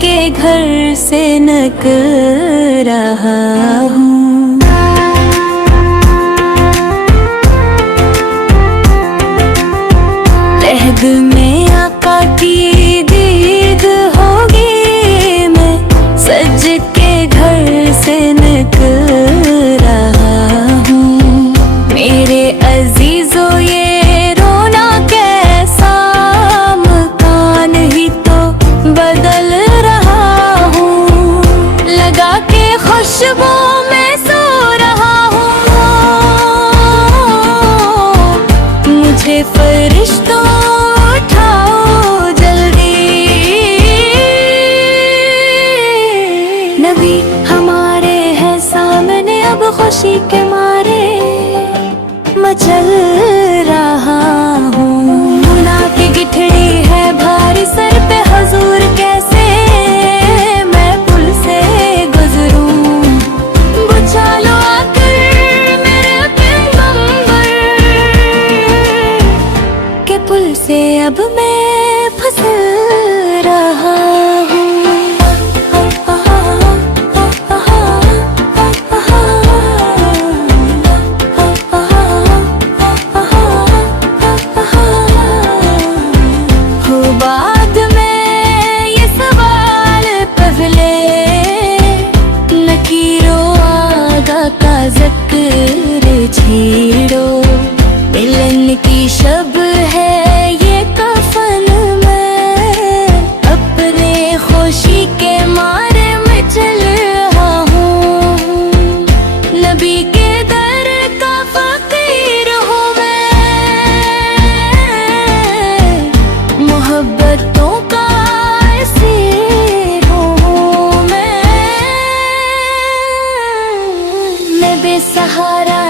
के घर से निकल रहा हूँ। लहद में आका की दीद होगी, मैं सज के घर से निकल रहा हूँ। मेरे अजीजों ये रोना कैसा मकान ही तो बदल रहा हूँ। लगा के खुशबू में सो रहा हूँ। मुझे फरिश्तों उठाओ जल्दी। नबी हमारे हैं सामने, अब खुशी के मारे मचल रहा हूँ। गुनाह की गिठड़ी है भारी सर पे हुजूर, कैसे मैं पुल से गुजरूं। बुझा लो आकर मेरे पैगंबर के पुल से अब मैं फिसल रहा हूँ। बाद में ये सवाल पहले, लकीरों आगा का ज़िक्र छेड़ो। मिलन की शब है ये कफन में, अपने खुशी के मारे मैं चल रहा हूँ। नबी के दर का फकीर हूँ मैं, मोहब्बतों का असीर हूँ मैं बेसहारा